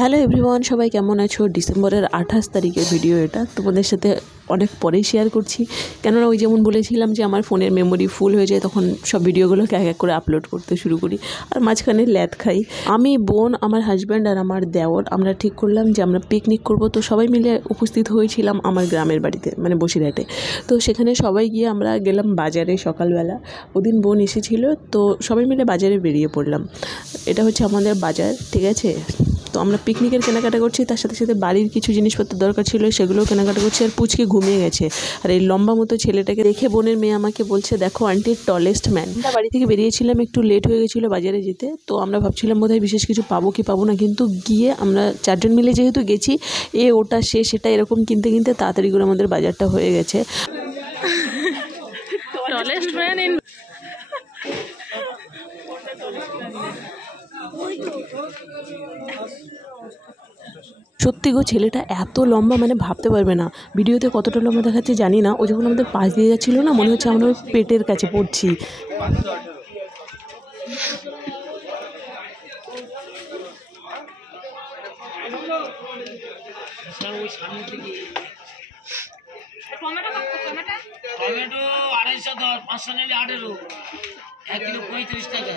Hello everyone, সবাই কেমন আছো? ডিসেম্বরের 28 তারিখের ভিডিও এটা তোমাদের সাথে অনেক পরেই শেয়ার করছি, কেননা ওই যেমন বলেছিলাম যে আমার ফোনের মেমোরি ফুল হয়ে যায়, তখন সব ভিডিওগুলোকে এক এক করে আপলোড করতে শুরু করি আর মাঝখানে ল্যাদ খাই। আমি, বোন, আমার হাজব্যান্ড আর আমার দেওর আমরা ঠিক করলাম যে আমরা পিকনিক করব। তো সবাই মিলে উপস্থিত হয়েছিলাম আমার গ্রামের বাড়িতে, মানে বসিরহাটে। তো সেখানে সবাই গিয়ে আমরা গেলাম বাজারে সকালবেলা। ওদিন বোন এসেছিল, তো সবাই মিলে বাজারে বেরিয়ে পড়লাম। এটা হচ্ছে আমাদের বাজার, ঠিক আছে? তো আমরা পিকনিকের কেনাকাটা করছি, তার সাথে সাথে বাড়ির কিছু জিনিসপত্র দরকার ছিল সেগুলোও কেনাকাটা করছি। আর পুচকে ঘুমিয়ে গেছে, আর এই লম্বা মতো ছেলেটাকে দেখে বোনের মেয়ে আমাকে বলছে, দেখো আন্টির টলেস্ট ম্যান। আমরা বাড়ি থেকে বেরিয়েছিলাম, একটু লেট হয়ে গেছিলো বাজারে যেতে। তো আমরা ভাবছিলাম বোধহয় বিশেষ কিছু পাবো কি পাবো না, কিন্তু গিয়ে আমরা চারজন মিলে যেহেতু গেছি, ওটা সেটা এরকম কিনতে কিনতে তাড়াতাড়ি করে আমাদের বাজারটা হয়ে গেছে। টলেস্ট ম্যান ইন সত্যি গো, ছেলেটা এত লম্বা, মানে ভাবতে পারবে না। ভিডিওতে কতটা লম্বা দেখাচ্ছে জানি না। ও যখন আমাদের পাশ দিয়ে যাচ্ছিলো না, মনে হচ্ছে আমরা ওই পেটের কাছে পড়ছি। টমেটো 250 500 নিলে 18, 1 কিলো 35 টাকা।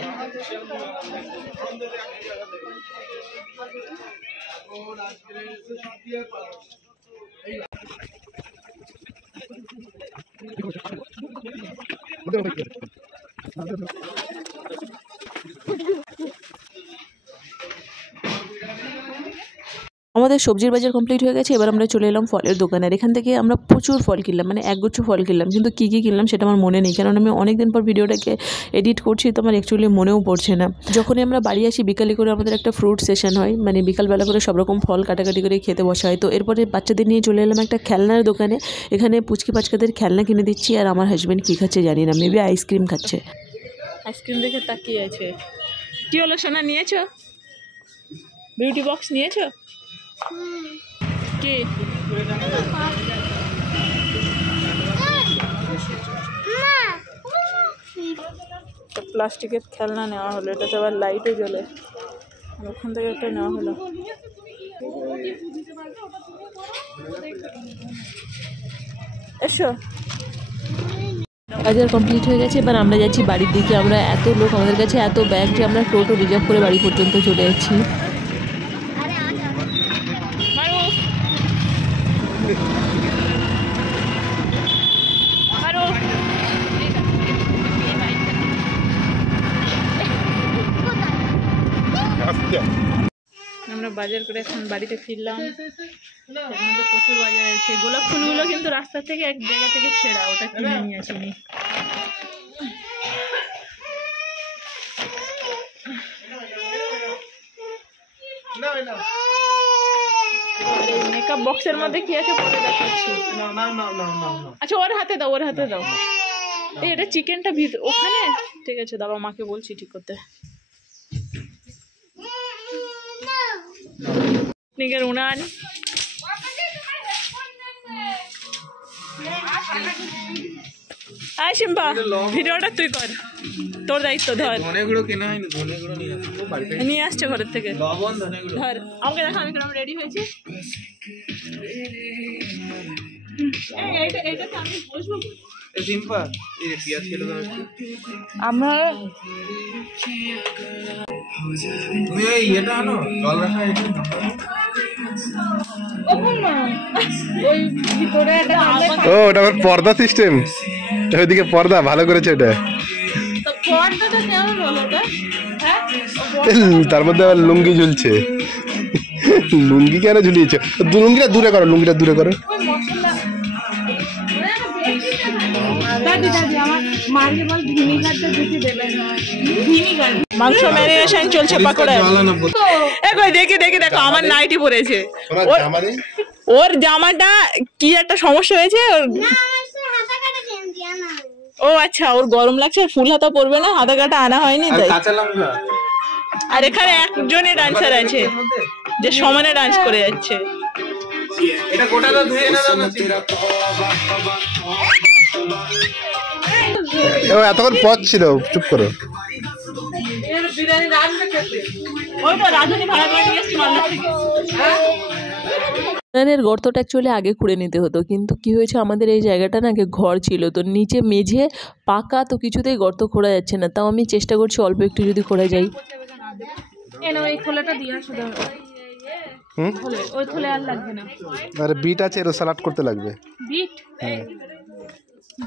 আমাদের সবজির বাজার কমপ্লিট হয়ে গেছে। এবার আমরা চলে এলাম ফলের দোকানে। আর এখান থেকে আমরা প্রচুর ফল কিনলাম, মানে একগুচ্ছ ফল কিনলাম, কিন্তু কী কী কিনলাম সেটা আমার মনে নেই, কারণ আমি অনেক দিন পর ভিডিওটাকে এডিট করছি, তো আমার অ্যাকচুয়ালি মনেও পড়ছে না। যখনই আমরা বাড়ি আসি বিকালে করে আমাদের একটা ফ্রুট সেশন হয়, মানে বিকালবেলা করে সব রকম ফল কাটাকাটি করে খেতে বসা হয়। তো এরপরে বাচ্চাদের নিয়ে চলে এলাম একটা খেলনার দোকানে। এখানে পুচকি পাচকাদের খেলনা কিনে দিচ্ছি, আর আমার হাজব্যান্ড কী খাচ্ছে জানি না, মেবি আইসক্রিম খাচ্ছে। আইসক্রিম দেখে তাকিয়ে আছে। কী হলো সোনা, নিয়েছো? বিউটি বক্স নিয়েছো? কি প্লাস্টিকের খেলনা নেওয়া হলো, এটাতে আবার লাইটও জ্বলে, ওখান থেকে একটা নেওয়া হলো। এসো, বাজার কমপ্লিট হয়ে গেছে। এবার আমরা যাচ্ছি বাড়ির দিকে। আমরা এত লোক, আমাদের কাছে এত ব্যাগ যে আমরা টোটো রিজার্ভ করে বাড়ি পর্যন্ত চলে যাচ্ছি। আমরা বাজার করে এখন বাড়িতে ফিরলাম। প্রচুর বাজার আছে। গোলাপ ফুলগুলো কিন্তু রাস্তা থেকে এক জায়গা থেকে ছেঁড়া, ওটা কিনে নিয়ে আসিনি। মেকআপ বক্সের মধ্যে কি আছে পরে দেখাচ্ছি। আচ্ছা, ওর হাতে দাও, ওর হাতে দাও। এটা চিকেনটা ওখানে, ঠিক আছে, দাও, মাকে বলছি ঠিক করতে। পিকনিকের উনান, আয় শিম্পা, ভিডিওটা তুই কর, তোর দায়িত্ব। ধর, নিয়ে আসছে ঘরের থেকে। ধর, আমাকে দেখা আমি কিরকম রেডি হয়েছি। আমরা ও ওটা আবার পর্দা সিস্টেম, ওইদিকে পর্দা ভালো করেছে এটা। তার মধ্যে আবার লুঙ্গি ঝুলছে। লুঙ্গি কেন ঝুলিয়েছে? লুঙ্গিটা দূরে করো, লুঙ্গিটা দূরে করো। মাংস ম্যারিনেশন চলছে, পাকোড়া। দেখি দেখি, দেখো আমার নাইটি পরেছে। ওর জামাটা কি একটা সমস্যা হয়েছে। ও আচ্ছা, ওর গরম লাগছে, ফুল হাতা পরবে না, হাতা কাটা আনা হয়নি তাই। আর এখানে একজনই ডান্সার আছে যে সমানে ডান্স করে যাচ্ছে। এতক্ষণ পথ ছিল, চুপ করো। ওই তো রাজনী ভাড়া করে নিয়ে এসেছি মালদা থেকে। উনানের গর্তটা অ্যাকচুয়ালি আগে খুঁড়ে নিতে হতো, কিন্তু কি হয়েছে আমাদের এই জায়গাটা না আগে ঘর ছিল, তো নিচে মেঝে পাকা, তো কিছুতেই গর্ত খোঁড়া যাচ্ছে না। তাও আমি চেষ্টা করছি অল্প একটু যদি খোঁড়া যায়। আরে বিট আছে, এর স্যালাড করতে লাগবে। বিট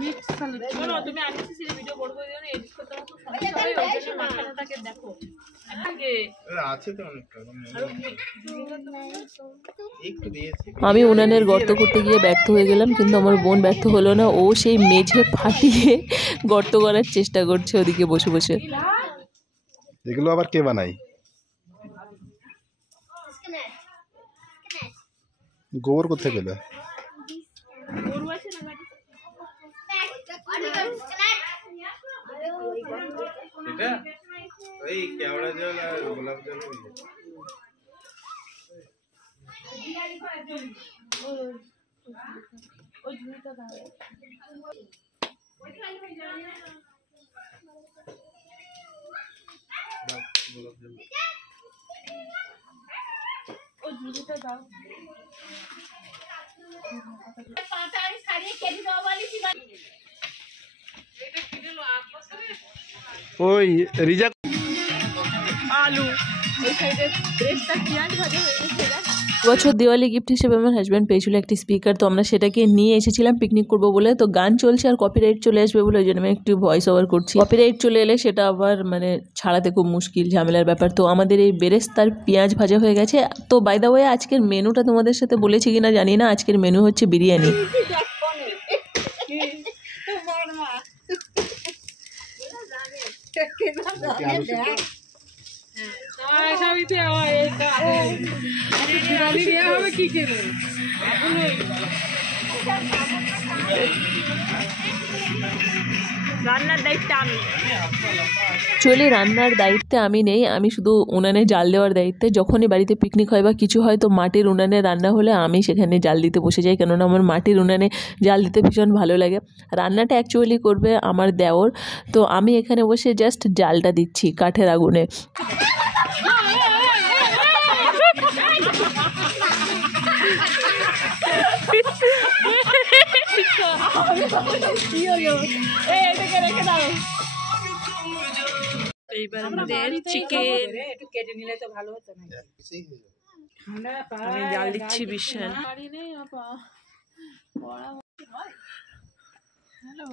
বিট সালাদ শোনো, তুমি আগে সিসি ভিডিও করব দিও না, এডিট করতে আমার খুব সমস্যা হয়, ওই জন্য মাখানোটাকে দেখো আগে আছে তো অনেকটা একটু দিয়েছি। আমি উনানের গর্ত করতে গিয়ে ব্যর্থ হয়ে গেলাম, কিন্তু আমার বোন ব্যর্থ হলো না, ও সেই মেঝে ফাটিয়ে গর্ত করার চেষ্টা করছে ওদিকে বসে বসে। এগুলো আবার কে বানায়? গোবর কোথায় পেলে? এটা ওই কেওড়া জল আর গোলাপ জল ওই ঝুড়িটা দাও। ওই ঝুড়িটা দাও। পাতা আমি ছাড়িয়ে কেটে দাও বলি কি এটা কিলো আগ বছরে ওই রিজা আলু ওই সাইডে ড্রেসটা পেঁয়াজ ভাজা হয়ে গেছে। বছর দিওয়ালি গিফট হিসেবে আমার হাজব্যান্ড পেয়েছিল একটি স্পিকার, তো আমরা সেটাকে নিয়ে এসেছিলাম পিকনিক করবো বলে। তো গান চলছে আর কপিরাইট চলে আসবে বলে ওই জন্য আমি একটু ভয়েস ওভার করছি। কপিরাইট চলে এলে সেটা আবার মানে ছাড়াতে খুব মুশকিল, ঝামেলার ব্যাপার। তো আমাদের এই বেরেস্তার পেঁয়াজ ভাজা হয়ে গেছে। তো বাই দ্য ওয়ে আজকের মেনুটা তোমাদের সাথে বলেছি কিনা জানি না, আজকের মেনু হচ্ছে বিরিয়ানি। রান্নার দায়িত্ব আমি, অ্যাকচুয়ালি রান্নার দায়িত্বে আমি নেই, আমি শুধু উনানে জাল দেওয়ার দায়িত্বে। যখনই বাড়িতে পিকনিক হয় বা কিছু হয়, তো মাটির উনানে রান্না হলে আমি সেখানে জাল দিতে বসে যাই, কেননা আমার মাটির উনানে জাল দিতে ভীষণ ভালো লাগে। রান্নাটা অ্যাকচুয়ালি করবে আমার দেওর, তো আমি এখানে বসে জাস্ট জালটা দিচ্ছি কাঠের আগুনে। এইবার আমাদের চিকেন একটু কেটে নিলে তো ভালো হতো না। আমি জাল দিচ্ছি বিশাল। হ্যালো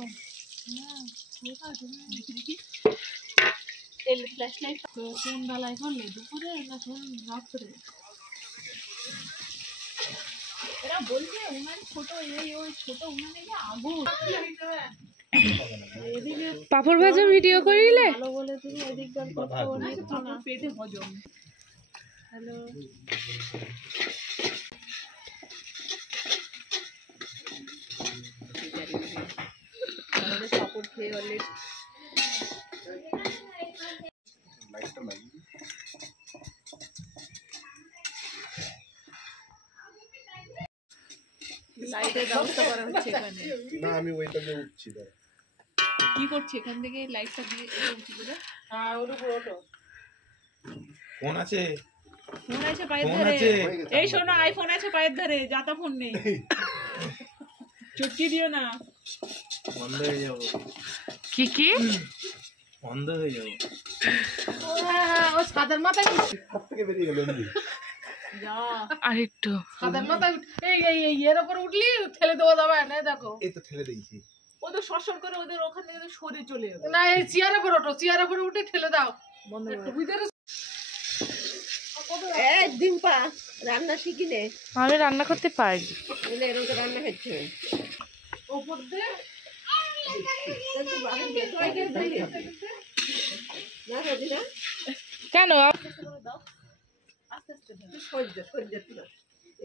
এই ফ্ল্যাশ লাইট তো কোন বেলায় করলে, দুপুরে না কোন রাত্রে? এরা বলছে উনান ছোট, এই ওই ছোট উনানে আগুন। পাপড় ভাজা ভিডিও করিলে ভালো বলে তুমি এদিককার কথা অনেক না পেটে হজম। হ্যালো আমাদের পাপড় খেয়ে অলরেডি লাইটের ব্যবস্থা করা হচ্ছে এখানে। না আমি ওইটাতে উঠছি। কি করছি এখান থেকে লাইটটা দিয়ে উঠছি বলে? হ্যাঁ ওর উপর ওঠো। ফোন আছে, ফোন আছে পায়ের ধারে। এই শোনো, আইফোন আছে পায়ের ধারে, জাতা ফোন নেই। চুটকি দিও না, বন্ধ হয়ে যাবো। কি কি বন্ধ হয়ে যাবো। ও সাদার মাথায় হাত থেকে বেরিয়ে গেল। আরেকটু সাদার মাথায় এই এই এর উপর উঠলি ঠেলে দেওয়া যাবে না। দেখো এই তো ঠেলে দিয়েছি। ওদের সরসর করে ওদের ওখান থেকে সরে চলে যাবে না। এই চেয়ারের উপর ওঠো, চেয়ারের উপর উঠে ঠেলে দাও। একটু ভিতরে ডিম্পা রান্না শিখিলে আমি রান্না করতে পারি। এরকম রান্না হচ্ছে ওপর দিয়ে কেন আস্তে আস্তে সহ্য সহ্য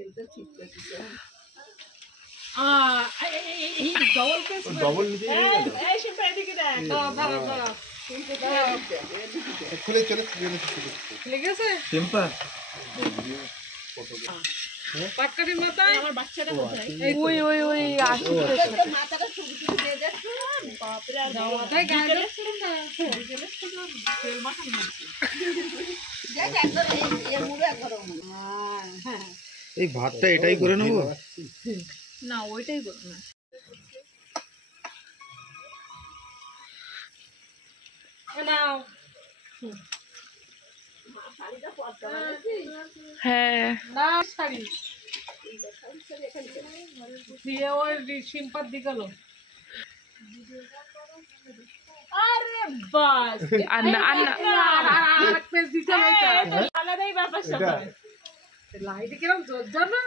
এটা ঠিক আছে। এই ডবল পেস ডবল নিচে এই শিল্পা এদিকে দেখ। দাঁড়া দাঁড়া খুলে চলে ঠিক আছে সিম্পা পাটকাঠির মাথায় আমার বাচ্চাটা কোথায়? ওই ওই ওই আশিকের সাথে মাথাটা শুকিয়ে দিয়ে যাচ্ছে। বাপরে, আর মাথায় গায়ে দিয়েছিলেন না? তেল মাখানো হচ্ছে। এই ভাতটা এটাই করে নেবো। না ওইটাই করো না। হ্যাঁ না শাড়ি দিয়ে ওই সিম্পার দিকালো। আরে বাস আন্না আন্না আরেক পেজ দিতে হইতা আলাদাই ব্যাপার স্যাপার। লাইট কিরকম জ্বলছে না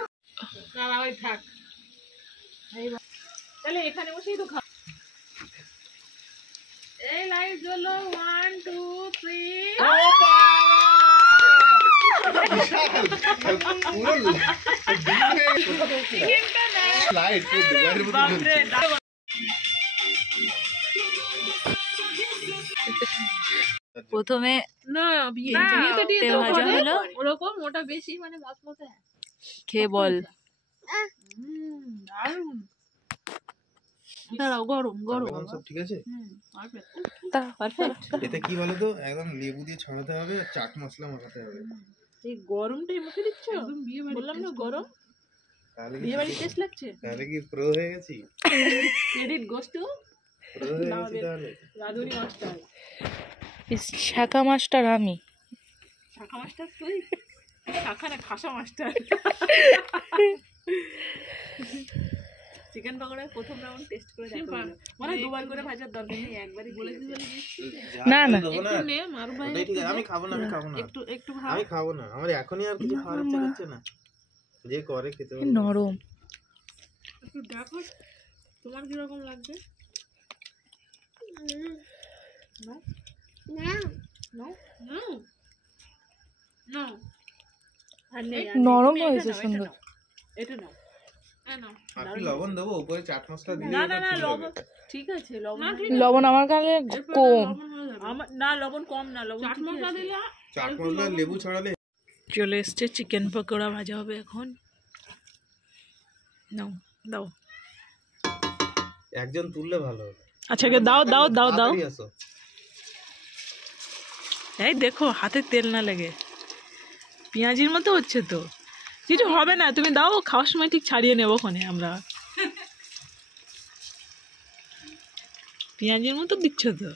কারা ওই থাক। তাহলে এখানে বসেই তো খা। এই লাইট জ্বলো 1 2 3। প্রথমে না তেল ভাজা হলো, ওরকম ওটা বেশি মানে মচমচে খেয়ে বল। দারুণ। দাঁড়াও গরম গরম সব ঠিক আছে। পারফেক্ট। এতে কি বলো তো, একদম লেবু দিয়ে ছড়াতে হবে আর চাট মশলা মাখাতে হবে। এই গরমটাই মুখে দিচ্ছ একদম বিয়ে বাড়ি। বললাম না গরম বিয়ে বাড়ি টেস্ট লাগছে। তাহলে কি প্রো হয়ে গেছি? ক্রেডিট গোস টু প্রো হয়ে গেছি তাহলে। রাধুনি মাস্টার। শাখা মাস্টার আমি। শাখা মাস্টার তুই? শাখা না খাসা মাস্টার। চিকেন পকোড়ার প্রথম রাউন্ড টেস্ট করে দেখো। মানে দুবার করে ভাজার দরকার নেই, একবারই বলেছি বলে দিচ্ছি। না না একটু নে মারু ভাই। আমি খাবো না, আমি খাবো না, একটু একটু ভাব। আমি খাবো না। আমার এখনই আর কিছু খাওয়ার ইচ্ছা করছে না। যে করে খেতে হবে। নরম। একটু দেখো তোমার কি রকম লাগবে। নাও নাও নাও নাও। আর নেই নরম হয়েছে সুন্দর। এটা নাও নাও। আর কি লবণ দেবো উপরে, চাট মশলা দিলে? না না না লবণ ঠিক আছে। লবণ লবণ আমার কাছে কম। না লবণ কম না, লবণ চাট মশলা দিলে চাট মশলা লেবু ছড়ালে। চলে এসছে চিকেন পকোড়া ভাজা হবে এখন। নাও দাও। একজন তুললে ভালো হবে। আচ্ছা দাও দাও দাও দাও। তাড়াতাড়ি আসো। এই দেখো হাতে তেল না লাগে। পেঁয়াজির মতো হচ্ছে তো, কিছু হবে না। তুমি দাও, খাওয়ার সময় ঠিক ছাড়িয়ে নেবো ওখানে আমরা। পেঁয়াজির মতো দিচ্ছ তো।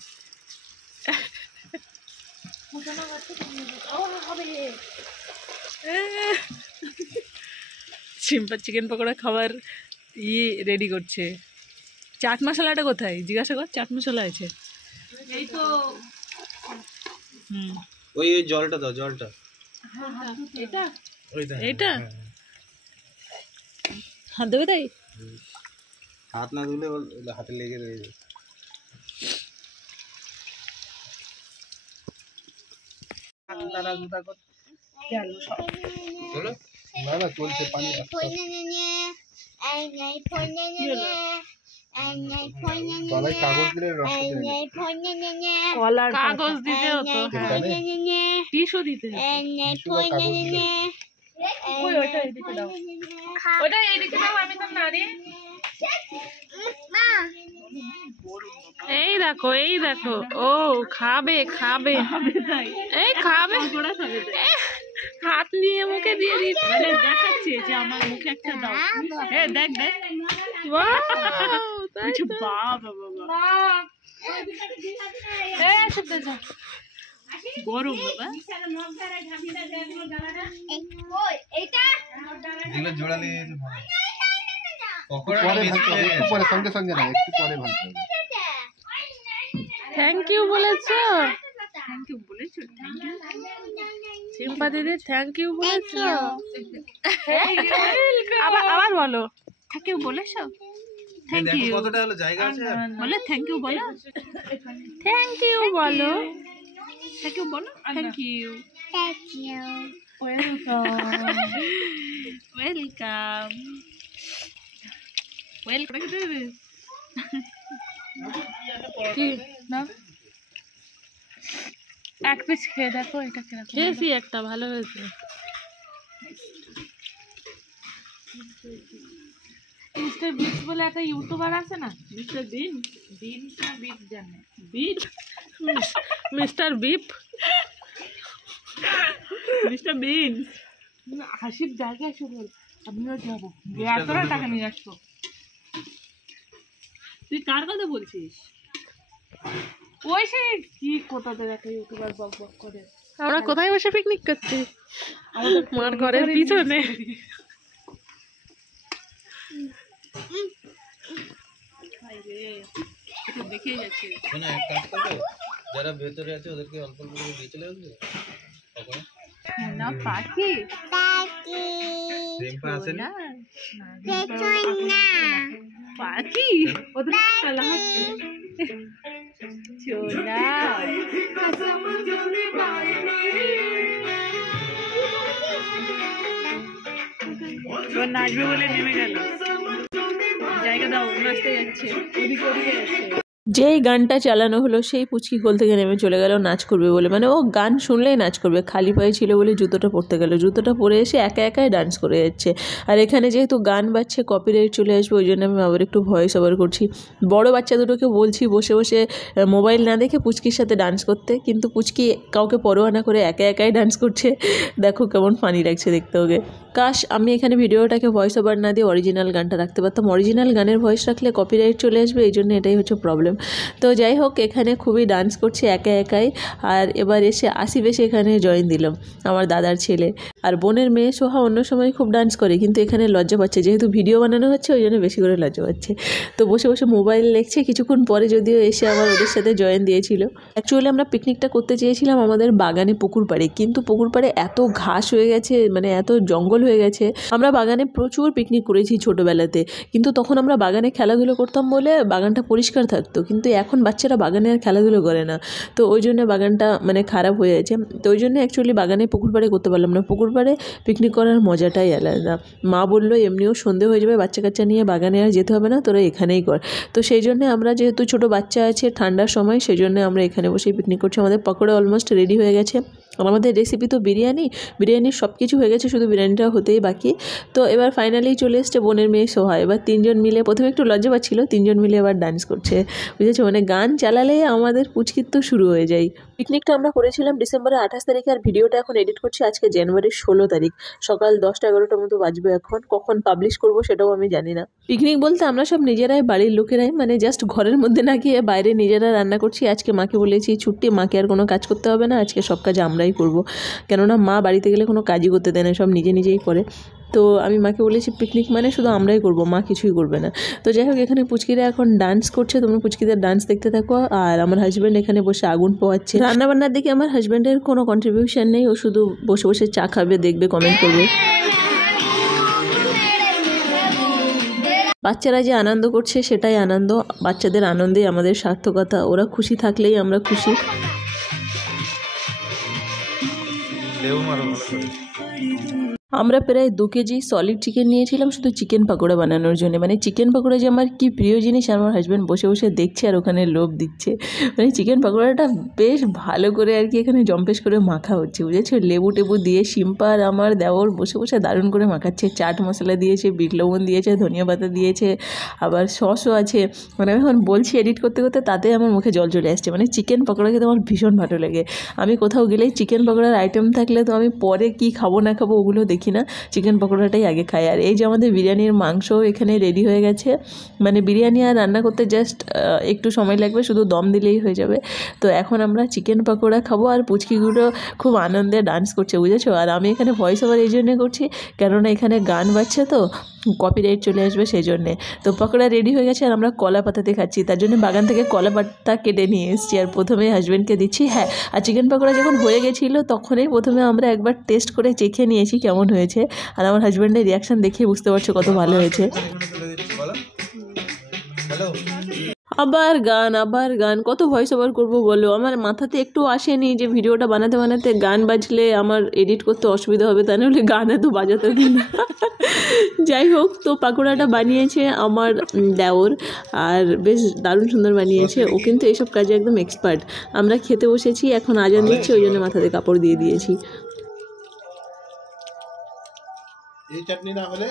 সিম্পল চিকেন পকোড়া খাবার রেডি করছে। চাট মশলাটা কোথায় জিজ্ঞাসা কর। চাট মশলা আছে এই তো। ওই ওই জলটা দাও, জলটা। এটা ওইটা এইটা হাত দেবে তাই। হাত না ধুলে হাতে লেগে রয়ে যাবে। না না চলছে পানি। গলায় কাগজ দিলে রক্ত দেবে। কাগজ দিতে হতো, টিস্যু দিতে হতো। ওইটা এদিকে দাও, ওটা এদিকে দাও। আমি তো নারী। এই দেখো এই দেখো, ও খাবে খাবে এই খাবে। হাত নিয়ে মুখে দিয়ে দিচ্ছে, মানে দেখাচ্ছে যে আমার মুখে একটা দাও। এ দেখ দেখ। বাবা বাবা গরম বাবা। এগুলো জোড়া লেগে গেছে ভালো। পরে সঙ্গে সঙ্গে না, একটু পরে ভালো। থ্যাংক ইউ বলেছো? থ্যাংক ইউ বলেছো? থ্যাংক ইউ সিম্পা দিদি থ্যাংক ইউ বলেছো? আবার আবার বলো থ্যাংক ইউ বলেছো? থ্যাংক ইউ কতটা হলো জায়গা আছে? বলে থ্যাংক ইউ বলো। থ্যাংক ইউ বলো। থ্যাংক ইউ বলো। Thank you welcome welcome. কি না এক পিস খেয়ে দেখো এটা কিরকম। খেয়েছি একটা, ভালো হয়েছে। মিস্টার বিট বলে একটা ইউটিউবার আছে না, মিস্টার বিন। বিন না বিট জানে। বিট মিস্টার বিপ মিস্টার বিন হাসির জায়গায় শুরু হল, আমিও যাবো, এত টাকা নিয়ে আসবো। তুই কার কথা বলছিস? ওই সে কি কোথাতে দেখে ইউটিউবার বক বক করে। আমরা কোথায় বসে পিকনিক করছি? মার ঘরের পিছনে। দেখেই যাচ্ছে। যারা ভেতরে আছে ওদেরকে অল্প অল্প করে দিয়ে চলে আসবে। না পাখি রিম্পা আসেনি? পাখি ওদের খেলা হচ্ছে। চোলা নাচবে বলে নেমে গেল। জায়গা দাও, নাচতে যাচ্ছে, ওদিকে ওদিকে যাচ্ছে। যেই গানটা চালানো হলো সেই পুচকি কোল থেকে নেমে চলে গেল নাচ করবে বলে, মানে ও গান শুনলেই নাচ করবে। খালি পায়ে ছিল বলে জুতোটা পরতে গেল, জুতোটা পরে এসে একা একাই ডান্স করে যাচ্ছে। আর এখানে যেহেতু গান বাজছে কপিরাইট চলে আসবে, ওই জন্য আমি আবার একটু ভয়েস ওভার করছি। বড় বাচ্চা দুটোকে বলছি বসে বসে মোবাইল না দেখে পুচকির সাথে ডান্স করতে, কিন্তু পুচকি কাউকে পরোয়া না করে একা একাই ডান্স করছে। দেখো কেমন ফানি লাগছে দেখতে ওকে। কাশ আমি এখানে ভিডিওটাকে ভয়েস ওভার না দিয়ে অরিজিনাল গানটা রাখতে পারতাম। অরিজিনাল গানের ভয়েস রাখলে কপিরাইট চলে আসবে, এই জন্য এটাই হচ্ছে প্রবলেম। তো যাই হোক, এখানে খুবই ডান্স করছে একা একাই। আর এবার এসে আসিফ এসে এখানে জয়েন দিলাম, আমার দাদার ছেলে। আর বোনের মেয়ে সোহা অন্য সময় খুব ডান্স করে, কিন্তু এখানে লজ্জা পাচ্ছে, যেহেতু ভিডিও বানানো হচ্ছে ওই জন্য বেশি করে লজ্জা পাচ্ছে। তো বসে বসে মোবাইল দেখছে। কিছুক্ষণ পরে যদিও এসে আবার ওদের সাথে জয়েন দিয়েছিল। অ্যাকচুয়ালি আমরা পিকনিকটা করতে চেয়েছিলাম আমাদের বাগানে পুকুর পাড়ে, কিন্তু পুকুর পাড়ে এত ঘাস হয়ে গেছে, মানে এত জঙ্গল হয়ে গেছে। আমরা বাগানে প্রচুর পিকনিক করেছি ছোটোবেলাতে, কিন্তু তখন আমরা বাগানে খেলাধুলো করতাম বলে বাগানটা পরিষ্কার থাকতো, কিন্তু এখন বাচ্চারা বাগানে আর খেলাধুলো করে না। তো ওই জন্য বাগানটা মানে খারাপ হয়ে আছে। তো ওই জন্য অ্যাকচুয়ালি বাগানে পুকুর পাড়ে করতে পারলাম না। পুকুর পাড়ে পিকনিক করার মজাটাই আলাদা। মা বললো এমনিও সন্ধে হয়ে যাবে, বাচ্চা কাচ্চা নিয়ে বাগানে আর যেতে হবে না, তোরা এখানেই কর। তো সেই জন্য আমরা যেহেতু ছোটো বাচ্চা আছে, ঠান্ডার সময়, সেই জন্য আমরা এখানে বসেই পিকনিক করছি। আমাদের পকোড়া অলমোস্ট রেডি হয়ে গেছে। আর আমাদের রেসিপি তো বিরিয়ানির সব কিছু হয়ে গেছে, শুধু বিরিয়ানিটা হতেই বাকি। তো এবার ফাইনালি চলে এসছে বোনের মেয়ে সোহা। এবার তিনজন মিলে, প্রথমে একটু লজ্জা পাচ্ছিল, তিনজন মিলে এবার ডান্স করছে, বুঝেছো? মানে গান চালালে আমাদের পুচকির তো শুরু হয়ে যায়। পিকনিকটা আমরা করেছিলাম ডিসেম্বরের 28 তারিখে, আর ভিডিওটা এখন এডিট করছি আজকে জানুয়ারির 16 তারিখ। সকাল 10টা-11টার মতো বাজবে এখন। কখন পাবলিশ করব সেটাও আমি জানি না। পিকনিক বলতে আমরা সব নিজেরাই, বাড়ির লোকেরাই, মানে জাস্ট ঘরের মধ্যে না গিয়ে বাইরে নিজেরা রান্না করছি। আজকে মাকে বলেছি ছুটি, মাকে আর কোনো কাজ করতে হবে না, আজকে সব কাজ আমরাই করব। কেননা মা বাড়িতে গেলে কোনো কাজই করতে দেয় না, সব নিজেই করে। তো আমি মাকে বলেছি পিকনিক মানে শুধু আমরাই করব, মা কিছুই করবে না। তো যাই হোক, এখানে পুচকিরা এখন ডান্স করছে, তোমরা পুচকিদের ডান্স দেখতে থাকো। আর আমার হাজব্যান্ড এখানে বসে আগুন পোয়াচ্ছে। রান্নাবান্নার দিকে আমার হাজব্যান্ডের কোনো কন্ট্রিবিউশন নেই, ও শুধু বসে বসে চা খাবে, দেখবে, কমেন্ট করবে। বাচ্চারা যে আনন্দ করছে সেটাই আনন্দ, বাচ্চাদের আনন্দেই আমাদের সার্থকতা। ওরা খুশি থাকলেই আমরা খুশি। আমরা প্রায় 2 কেজি সলিড চিকেন নিয়েছিলাম শুধু চিকেন পকোড়া বানানোর জন্য। মানে চিকেন পকোড়া যে আমার কি প্রিয় জিনিস, আমার হাজব্যান্ড বসে বসে দেখছে আর ওখানে লোভ দিচ্ছে। মানে চিকেন পকোড়াটা বেশ ভালো করে আর কি এখানে জম্পেশ করে মাখা হচ্ছে, বুঝেছো? লেবু টেবু দিয়ে সিম্পা আর আমার দেওর বসে বসে দারুণ করে মাখাচ্ছে। চাট মশলা দিয়েছে, বিট লবণ দিয়েছে, ধনিয়া পাতা দিয়েছে, আবার সসও আছে। মানে আমি এখন বলছি এডিট করতে করতে তাতে আমার মুখে জল চলে আসছে। মানে চিকেন পকোড়া খেতে আমার ভীষণ ভালো লাগে। আমি কোথাও গেলেই চিকেন পকোড়ার আইটেম থাকলে তো আমি পরে কি খাবো না খাবো ওগুলো দেখি না, চিকেন পকোড়াটাই আগে খাই। আর এই যে আমাদের বিরিয়ানির মাংস এখানে রেডি হয়ে গেছে। মানে বিরিয়ানি আর রান্না করতে জাস্ট একটু সময় লাগবে, শুধু দম দিলেই হয়ে যাবে। তো এখন আমরা চিকেন পকোড়া খাবো, আর পুচকিগুলো খুব আনন্দে ডান্স করছে, বুঝেছো? আর আমি এখানে ভয়েস ওভার এই জন্যে করছি কেননা এখানে গান বাজছে তো কপিরাইট চলে আসবে সেই জন্যে। তো পকোড়া রেডি হয়ে গেছে আর আমরা কলা পাতাতে খাচ্ছি, তার জন্য বাগান থেকে কলা পাতা কেটে নিয়ে এসেছি। আর প্রথমে হাজব্যান্ডকে দিচ্ছি। হ্যাঁ, আর চিকেন পকোড়া যখন হয়ে গেছিলো তখনই প্রথমে আমরা একবার টেস্ট করে চেখে নিয়েছি কেমন হয়েছে। আর আমার হাজব্যান্ডের রিয়াকশান দেখে বুঝতে পারছো কত ভালো হয়েছে। আবার গান কত ভয়েস ওভার করবো বলো? আমার মাথাতে একটু আসেনি যে ভিডিওটা বানাতে বানাতে গান বাজলে আমার এডিট করতে অসুবিধা হবে, তা নাহলে গান এত বাজাতে দিই না। যাই হোক, তো পাকোড়াটা বানিয়েছে আমার দেওর, আর বেশ দারুণ সুন্দর বানিয়েছে। ও কিন্তু এইসব কাজে একদম এক্সপার্ট। আমরা খেতে বসেছি, এখন আজান দিচ্ছে, ওই জন্য মাথাতে কাপড় দিয়ে দিয়েছি। এই চাটনি না হলে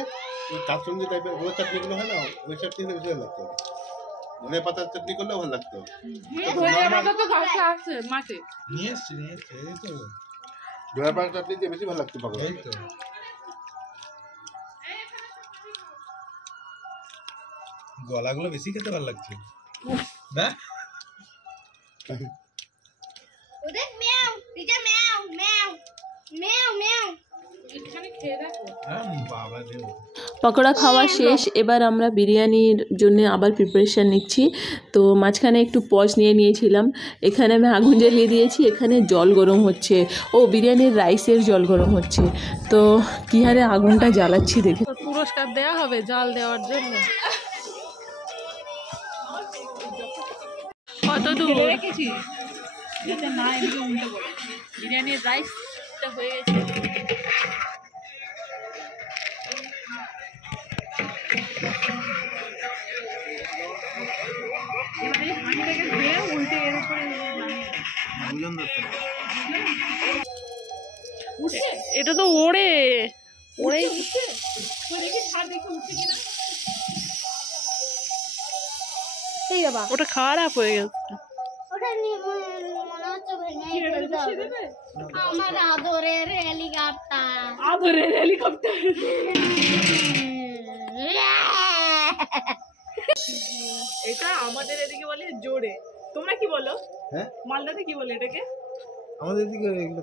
কাসুন্দি টাইপের ওই চাটনিগুলো হয় না, ওই চাটনি বেশি ভালো লাগতো। ধনে পাতার চাটনি করলেও ভালো লাগতো। তো গাছে আছে মাঠে নিয়ে এসছি, এই তো ধনে পাতা চাটনি দিয়ে বেশি ভালো লাগছে পকোড়া। এই তো গলাগুলো বেশি খেতে ভালো লাগছে না? ওদের মেও এটা মেও মেও মেও মেও বাবা দেব পকোড়া খাওয়া শেষ, এবার আমরা বিরিয়ানির জন্য আবার প্রিপারেশান নিচ্ছি। তো মাঝখানে একটু পজ নিয়েছিলাম। এখানে আমি আগুন জ্বালিয়ে দিয়েছি, এখানে জল গরম হচ্ছে। ও বিরিয়ানির রাইসের জল গরম হচ্ছে। তো কী হারে আগুনটা জ্বালাচ্ছি দেখে। পুরস্কার দেওয়া হবে জাল দেওয়ার জন্য। কত দূর রেখেছি যাতে না এদিকে উল্টে পড়ে। বিরিয়ানির রাইসটা হয়ে গেছে। এবারে হাঁড়িটাকে ধুয়ে উল্টে এর উপরে এটা তো ওড়ে ওড়েই ওটা খারাপ হয়ে গেছে। ওটা মনে হচ্ছে ভেঙে আমার আদরের হেলিকপ্টার। আদরের হেলিকপ্টার এটা আমাদের এদিকে বলে জোরে। তোমরা কি বলো? হ্যাঁ মালদাতে কি বলে এটাকে? আমাদের দিকে এগুলো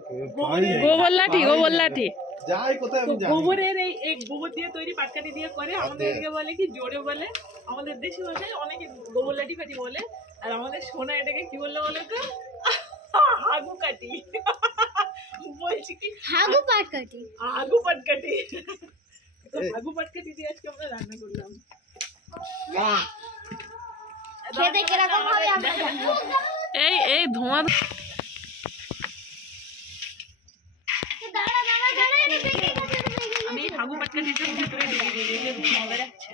গোবর লাঠি। গোবর লাঠি যাই কোথায় আমি জানি গোবরের এই গোবর দিয়ে তৈরি পাটকাঠি দিয়ে করে। আমাদের এদিকে বলে কি জোরে বলে। আমাদের দেশি ভাষায় অনেকে গোবর লাঠি ফাটি বলে। আর আমাদের সোনা এটাকে কি বললো বলে তো? হাগু কাটি। বলছি কি হাগু পাটকাঠি। হাগু পাটকাঠি। হাগু পাটকাঠি দিয়ে আজকে আমরা রান্না করলাম। খেতে কিরকম হবে আমরা জানি। এই ধোঁয়া দাঁড়া দাঁড়া দাঁড়া এটা দেখে আমি হাগু পাটকাঠিটার ভিতরে ঢুকে দিই। এটা খুব মজা লাগছে।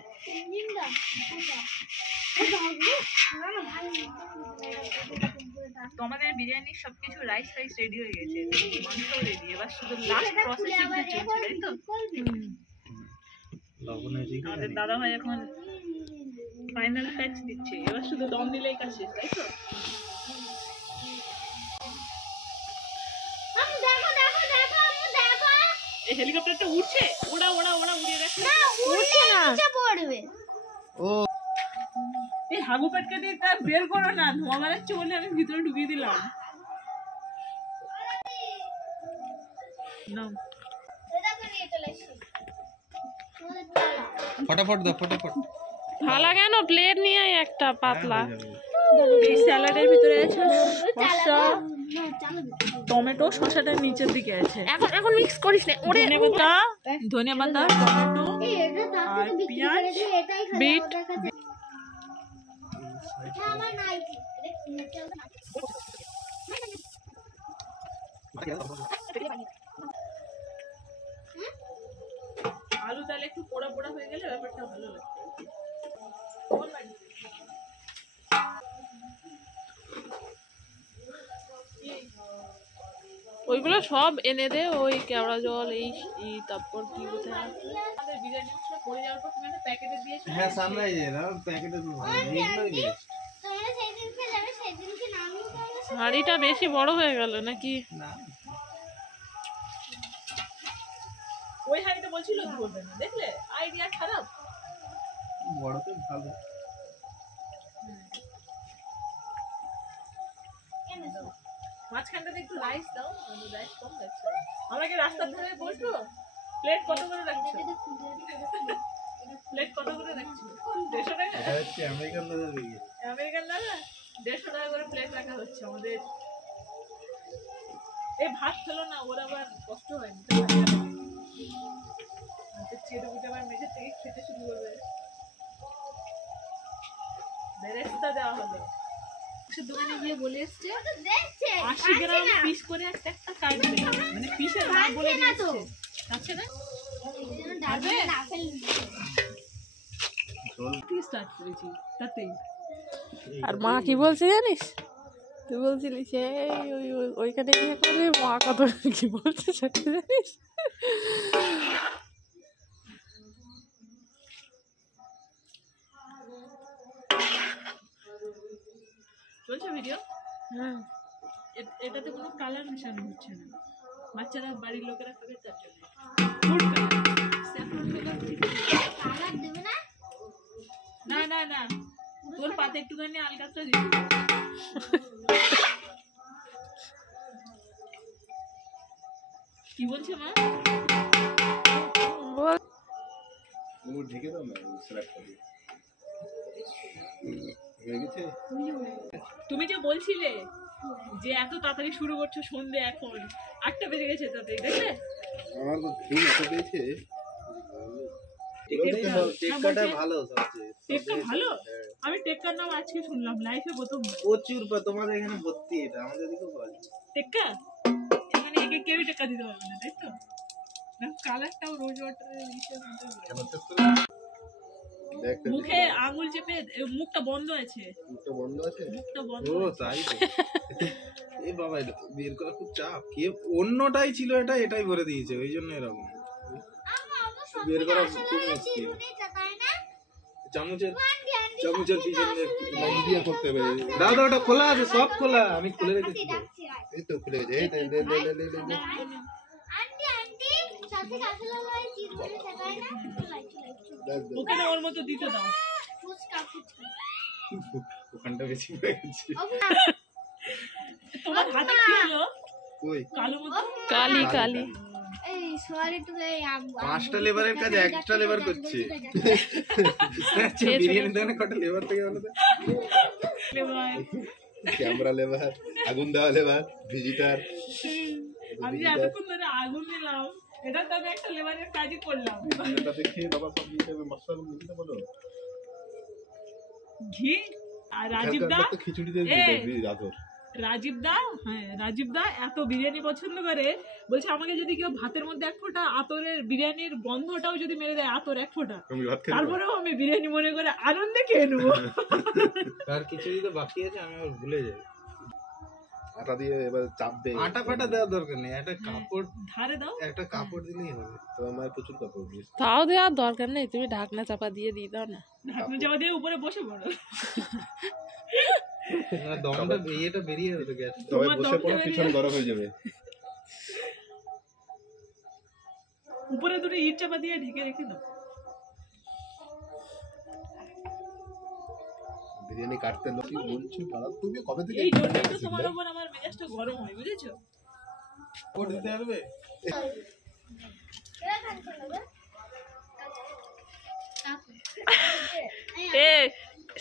তো আমাদের বিরিয়ানির সবকিছু রাইস রেডি হয়ে গেছে, মাংসও রেডি। এবার শুধু লাস্ট প্রসেসিংটা চলছে, তাই তো? আমাদের দাদা ভাই এখন ফাইনাল টাচ দিচ্ছে। এবার শুধু দম দিলেই কাজ শেষ, তাই তো? দেখো দেখো দেখো আম্মু দেখো। এই হেলিকপ্টারটা উঠছে। ওড়া উড়িয়ে দেখো। না উড়ছে না, নিচে পড়বে। এই হাগু পাটকাঠিটা বের করো না, ধোঁয়া বেরোচ্ছে বলে আমি ভিতরে ঢুকিয়ে দিলাম। নাও এটা তো নিয়ে চলে এসেছি। ফটাফট দাও ফটাফট থালা কেন? প্লেট নিয়ে আয় একটা পাতলা। এই স্যালাডের ভিতরে আছে শসা, টমেটো। শসাটা নিচের দিকে আছে। এখন মিক্স করিস না। ওরে ধনেপাতা, টমেটো আর পেঁয়াজ, বিট। আমার নাইটি আলু তাহলে একটু পোড়া পোড়া হয়ে গেলে ব্যাপারটা ভালো লাগে। ওইগুলো সব এনে দে। ওই কেওড়া জল এই তারপর কি কোথায় আমাদের বিরিয়ানি মশলা পড়ে যাওয়ার পর তুমি একটা প্যাকেটে দিয়েছো। হ্যাঁ সামনে এরা প্যাকেটে তোমরা সেদিনকে যাবে সেদিনকে নামিয়ে দেবে। হাঁড়িটা বেশি বড় হয়ে গেল নাকি? না ওই হাঁড়িটা বলছিল ধরবে না, দেখলে আইডিয়া খারাপ। বড় তো ভালো। মাঝখানটাতে একটু রাইস দাও, রাইস কম লাগছে। আমাকে রাস্তার ধারে বসবো। প্লেট কত করে রাখছো? প্লেট কত করে রাখছো? 150 টাকা। এটা হচ্ছে আমেরিকান দাদা দিয়ে। আমেরিকান দাদা 150 টাকা করে প্লেট রাখা হচ্ছে আমাদের। এই ভাত খেলো না, ওর আবার কষ্ট হয়নি। চেটে বুটে আবার মেঝে থেকে খেতে শুরু করবে। বেরেস্তা দেওয়া হবে। দোকানে গিয়ে বলে এসছে 80 গ্রাম পিস করে একটা কাটবে। মানে পিসের দাম বলে দিচ্ছে। আছে না? স্টার্ট করেছি তাতেই। আর মা কি বলছে জানিস? তুই বলছিলি সেই ওইখানে গিয়ে করলে মা কত কি বলছে সেটা জানিস? চলছে ভিডিও? হ্যাঁ। এটাতে কোনো কালার মেশানো হচ্ছে না। বাচ্চারা বাড়ির লোকেরা খাবে তার জন্য ফুড কালার দেবে না? না না না তোর পাতে একটুখানি আলকাতরা দিবি কি বলছে মা ও ঢেকে দাও না স্ল্যাব করে হয়ে গেছে। তুমি যে বলছিলে যে এত তাড়াতাড়ি শুরু করছো সন্ধে এখন 8টা বেজে গেছে তাতেই দেখলে আমার তো ঘুম এত পেয়েছে। টেক্কাটা ভালো সবচেয়ে। টেক্কা ভালো আমি টেক্কার নাম আজকে শুনলাম লাইফে প্রথম প্রচুর তোমাদের এখানে ভর্তি এটা আমাদের দিকেও পাওয়া যায়। টেক্কা মানে একে কেউ টেক্কা দিতে পারবে না তাই তো না কালারটাও রোজ ওয়াটারের মুখে আঙুল চেপে মুখটা বন্ধ আছে মুখটা বন্ধ আছে। মুখটা বন্ধ ও তাই তো। এ বাবা এটা বের করা খুব চাপ। কে অন্যটাই ছিল এটাই ভরে দিয়েছে ওই জন্য এরকম বের করা খুব মুশকিল। চামচের পিছনে দিয়ে করতে হবে। দাদা ওটা খোলা আছে সব খোলা আমি খুলে রেখেছি। এই তো খুলে গেছে। এই দে দে দে দে দে। আন্টি আন্টি সাথে কাঁচা লঙ্কা চিজ করে শেখায় না? ওকে না ওর মতো দিতে দাও ফুচকা ফুচকা। ওখানটা বেশি হয়ে গেছে। তোমার হাতে কি হলো কই কালো মতো কালি কালি এই সরি তো এই 5টা লেবারের কাজ একটা লেবার করছে। আচ্ছা বিরিয়ানি দেন কটা লেবার থেকে বলো তো। ক্যামেরা লেবার, আগুন দেওয়া লেবার, ভিজিটার। আমি এতক্ষণ ধরে আগুন দিলাম এটা তো আমি একটা লেবারের কাজই করলাম এটা দেখে বাবা সব দিতে হবে মশলা দিতে বলো। ঘি আর রাজীব দা খিচুড়ি দিয়ে দিবি রাতর। রাজীব দা হ্যাঁ রাজীব দা এত বিরিয়ানি পছন্দ করে বলছে আমাকে যদি কেউ ভাতের মধ্যে 1 ফোঁটা আতরের বিরিয়ানির গন্ধটাও যদি মেরে দেয় আতর 1 ফোঁটা তারপরেও আমি বিরিয়ানি মনে করে আনন্দে খেয়ে নেবো। আর কিছুই তো বাকি আছে আমি আবার ভুলে যাই। আটা দিয়ে এবার চাপবে। আটা ফাটা দেওয়ার দরকার নেই একটা কাপড় ধারে দাও একটা কাপড় দিলেই হবে। তোমার মায়ের প্রচুর কাপড় দিয়ে। তাও দেওয়ার দরকার নেই তুমি ঢাকনা চাপা দিয়ে দাও না ঢাকনা চাপা দিয়ে উপরে বসে পড়ো না দমটা এটা বেরিয়ে যাবে গ্যাস। তবে বসে পড়ো পিছনে গরম হয়ে যাবে। উপরে দুটো ইট চাপা দিয়ে ঢেকে রেখে দাও। বিরিয়ানি কাটতে লোক কি বলছো পাড়া তুমি কবে থেকে এই জন্যই তো তোমার উপর আমার মেজাজটা গরম হয় বুঝেছো কোড দিতে পারবে? এ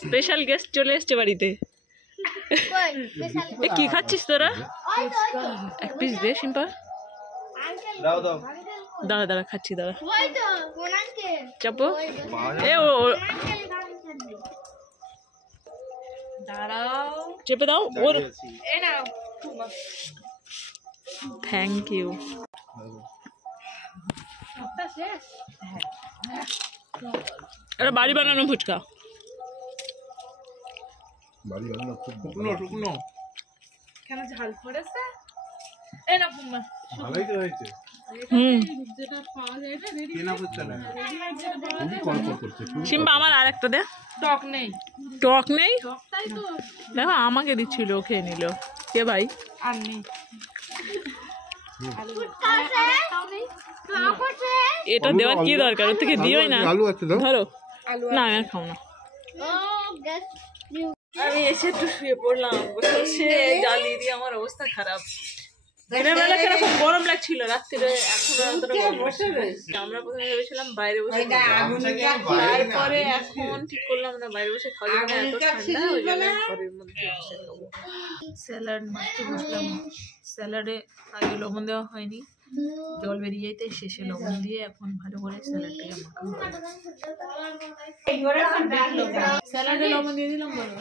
স্পেশাল গেস্ট চলে এসছে বাড়িতে এ কি খাচ্ছিস তোরা এক পিস দে সিম্পা দাও দাও দাঁড়া দাঁড়া খাচ্ছি দাঁড়া ওই তো কোন আঙ্কেল চাপো এ ও দাঁড়াও চেপে দাও ওর এই নাও থ্যাংক ইউ এটা বাড়ি বানানো ফুচকা বাড়ি বানানো খুব শুকনো কেন ঝাল পড়েছে এই না পুম্মা ভালোই তো হয়েছে। যেটা পাওয়া যায় না রেডি কেনা হচ্ছে না খুবই কড়কড় করছে। সিম্বা আমার আর একটা দে টক নেই টক নেই টকটাই তো দেখো আমাকে দিচ্ছিল খেয়ে নিল কে ভাই আর নেই এটা দেওয়ার কি দরকার ওর থেকে দিওই না আলু আছে দাও। ধরো না আমি আর খাও না ও গ্যাস আমি এসে একটু শুয়ে পড়লাম বসে জ্বালিয়ে দিয়ে আমার অবস্থা খারাপ দিনের বেলা কিরকম গরম লাগছিল রাত্রিরে এখন অতটা গরম লাগছে না। আমরা প্রথমে ভেবেছিলাম বাইরে বসে খাবো। তারপরে এখন ঠিক করলাম না বাইরে বসে খাওয়া যাবে না এত ঠান্ডা ওই জন্য ঘরের মধ্যে বসে খাবো স্যালাড মাখতে বসলাম স্যালাডে আগে লবণ দেওয়া হয়নি জল বেরিয়ে যেতে শেষে লবণ দিয়ে এখন ভালো করে স্যালাডটাকে মাখাবো স্যালাডে লবণ দিয়ে দিলাম বলো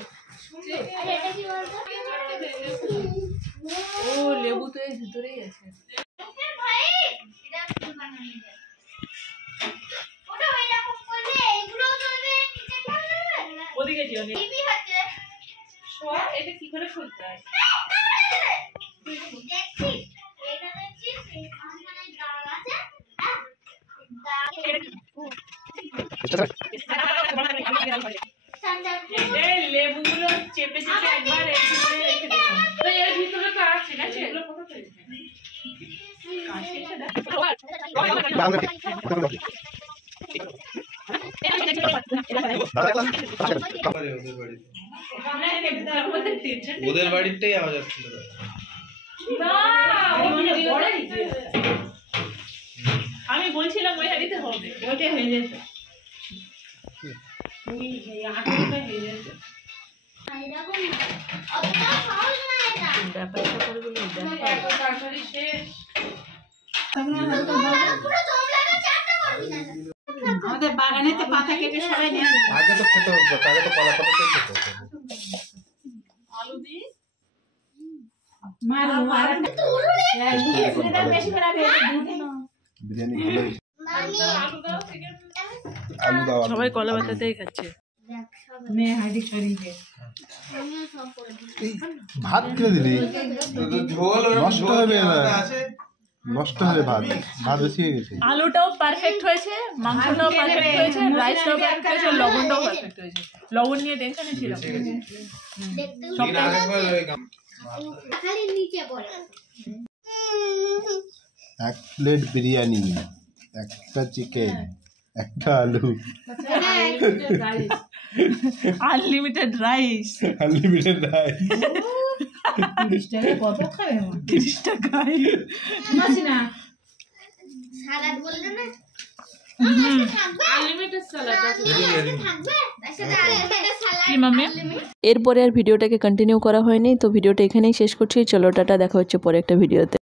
ও লেবু তো এর ভিতরেই আছে ওদিকে যেও না এটা কি করে খুলতে হয় লেবুগুলো চেপে চেপে একবার এর ভিতরে রেখে দিলাম এর ভিতরে তো আছে ঠিক আছে ওদের বাড়িটাই আওয়াজ আসছিল। আমি বলছিলাম ওই হাড়িতে হবে, ওইটাই হয়ে যেত। আমাদের বাগানেতে পাতা কেটে সবাই নিয়ে আগে তো খেতে হতো, আগে তো কলা পাতাতেই খেতে হতো। আলু দিয়ে বিরিয়ানি ভালো হয়েছে। আলু দাও, আলু। সবাই কলা পাতাতেই খাচ্ছে। এই ভাত কিনে দিলি, ঝোল নষ্ট হবে না। আছে। নষ্ট হবে ভাত, ভাত বেশি হয়ে গেছে। আলুটাও পারফেক্ট হয়েছে, মাংসটাও পারফেক্ট হয়েছে, রাইসটাও পারফেক্ট হয়েছে, লবণটাও পারফেক্ট হয়েছে। লবণ নিয়ে টেনশনে ছিল। দিন আরেকবার ওই গাম- খালি নিচে পড়ে এক প্লেট বিরিয়ানি, একটা চিকেন, একটা আলু, আনলিমিটেড রাইস, আনলিমিটেড রাইস। 30 টাকায়। সালাদ বললে না আনলিমিটেড স্যালাড আছে। থাকবে তার সাথে আনলিমিটেড সালাদ কি মাম্মি? এরপরে আর ভিডিওটাকে কন্টিনিউ করা হয়নি, তো ভিডিওটা এখানেই শেষ করছি। চলো টাটা, দেখা হচ্ছে পরে একটা ভিডিওতে।